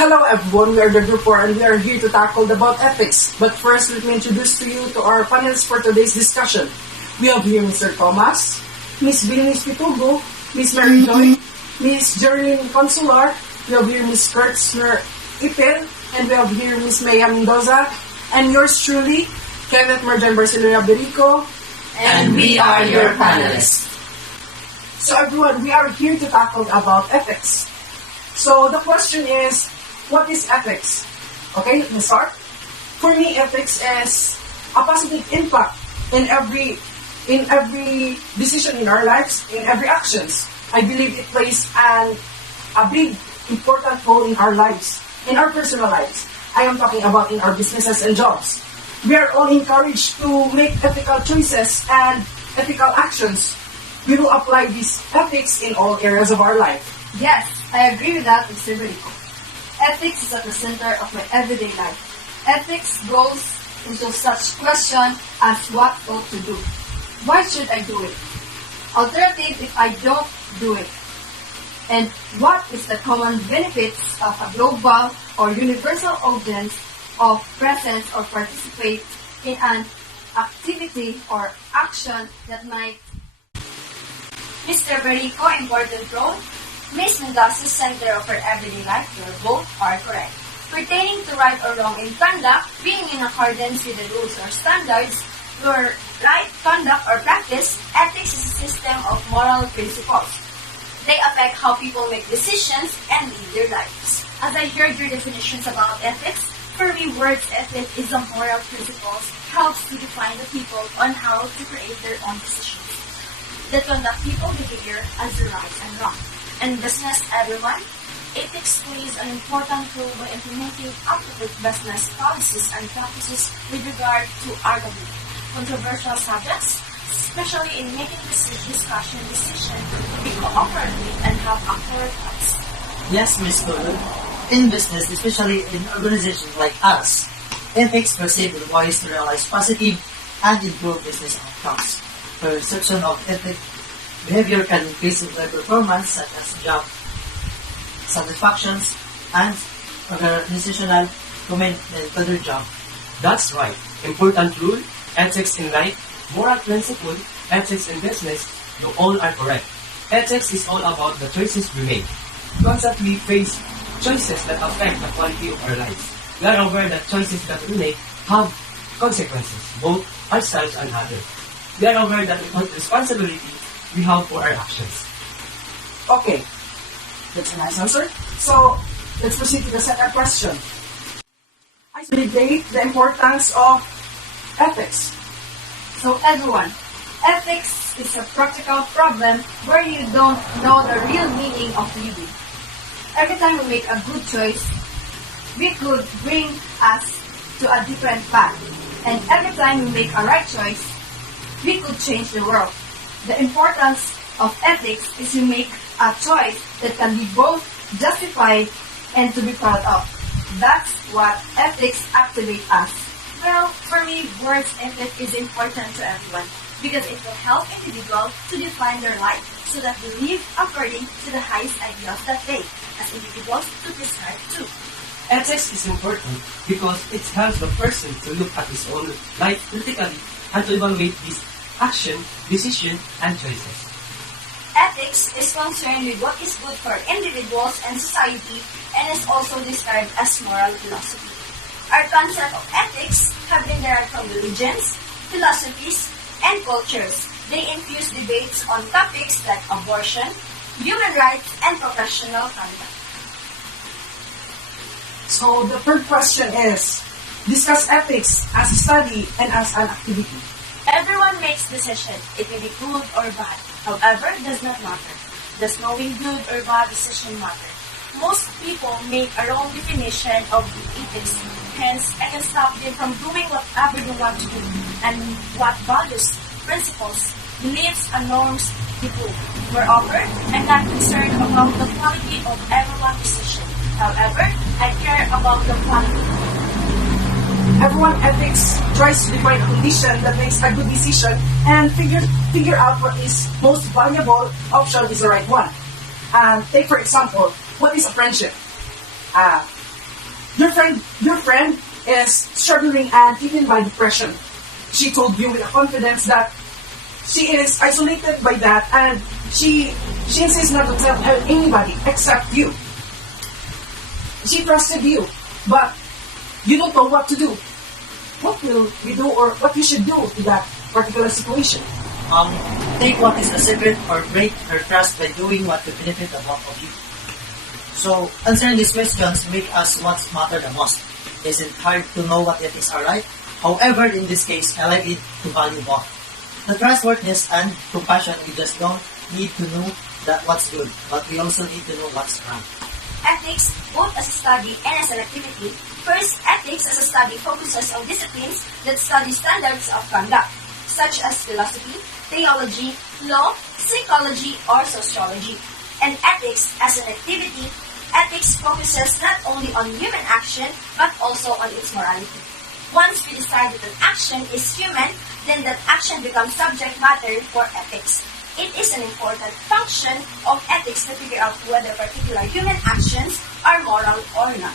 Hello everyone, we are the Group 4 and we are here to tackle about ethics. But first, let me introduce to you to our panelists for today's discussion. We have here Mr. Thomas, Miss Berenice Pitugo, Miss Mary Joy, Miss Jerlyn Consular, we have here Miss Kurtzner Ipel, and we have here Miss Maya Mendoza, and yours truly, Kenneth Marjan Barcelona Berico, And we are your panelists. So everyone, we are here to tackle about ethics. So the question is, what is ethics? Okay, let me start. For me, ethics is a positive impact in every decision in our lives, in every actions. I believe it plays a big important role in our lives, in our personal lives. I am talking about in our businesses and jobs. We are all encouraged to make ethical choices and ethical actions. We will apply these ethics in all areas of our life. Yes, I agree with that, Mr. Berico. Ethics is at the center of my everyday life. Ethics goes into such question as what ought to do. Why should I do it? Alternative if I don't do it. And what is the common benefits of a global or universal audience of presence or participate in an activity or action that might Mr. Berico, important role. Miss Mendoza's center of our everyday life, your both are correct. Pertaining to right or wrong in conduct, being in accordance with the rules or standards, your right conduct or practice, ethics is a system of moral principles. They affect how people make decisions and live their lives. As I heard your definitions about ethics, for me, words ethic is the moral principles helps to define the people on how to create their own decisions that conduct people behavior as the right and wrong. In business, everyone, ethics plays an important role by implementing appropriate business policies and practices with regard to arguably controversial subjects, especially in making decisions to be cooperative and have accurate thoughts. Yes, Ms. Kulu. In business, especially in organizations like us, ethics perceive the ways to realize positive and improve business outcomes. Perception of ethic behavior can increase their performance such as job satisfactions and organizational commitment to their job. That's right. Important rule, ethics in life, moral principle, ethics in business, you all are correct. Ethics is all about the choices we make. Constantly face choices that affect the quality of our lives. We are aware that choices that we make have consequences, both ourselves and others. We are aware that what responsibility we have for our actions. Okay, that's a nice answer. So, let's proceed to the second question. I debate the importance of ethics. So everyone, ethics is a practical problem where you don't know the real meaning of living. Every time we make a good choice, we could bring us to a different path. And every time we make a right choice, we could change the world. The importance of ethics is to make a choice that can be both justified and to be proud of. That's what ethics activate us. Well, for me, words ethic is important to everyone because it will help individuals to define their life so that they live according to the highest ideals that they, as individuals, to prescribe to. Ethics is important because it helps the person to look at his own life critically and to evaluate his action, decision, and choices. Ethics is concerned with what is good for individuals and society and is also described as moral philosophy. Our concept of ethics have been derived from religions, philosophies, and cultures. They infuse debates on topics like abortion, human rights, and professional conduct. So, the third question is, discuss ethics as a study and as an activity. Everyone makes decisions. It may be good or bad. However, it does not matter. Does knowing good or bad decision matter? Most people make a wrong definition of ethics. Hence, I can stop them from doing whatever they want to do and what values, principles, beliefs, and norms they do. Moreover, I'm not concerned about the quality of everyone's decision. However, I care about the quality. Everyone ethics tries to define a condition that makes a good decision and figure out what is most valuable option is the right one. Take for example, what is a friendship? Your friend is struggling and eaten by depression. She told you with confidence that she is isolated by that, and she insists not to tell anybody except you. She trusted you, but you don't know what to do. What will you do, or what you should do in that particular situation? Take what is the secret or break her trust by doing what will benefit the both of you. So, answering these questions make us what matter the most. Is it hard to know what ethics are right? However, in this case, I like it to value both. The trustworthiness and compassion, we just don't need to know that what's good, but we also need to know what's right. Ethics, both as a study and as an activity. First, ethics as a study focuses on disciplines that study standards of conduct, such as philosophy, theology, law, psychology, or sociology. And ethics as an activity, ethics focuses not only on human action, but also on its morality. Once we decide that an action is human, then that action becomes subject matter for ethics. It is an important function of ethics to figure out whether particular human actions are moral or not.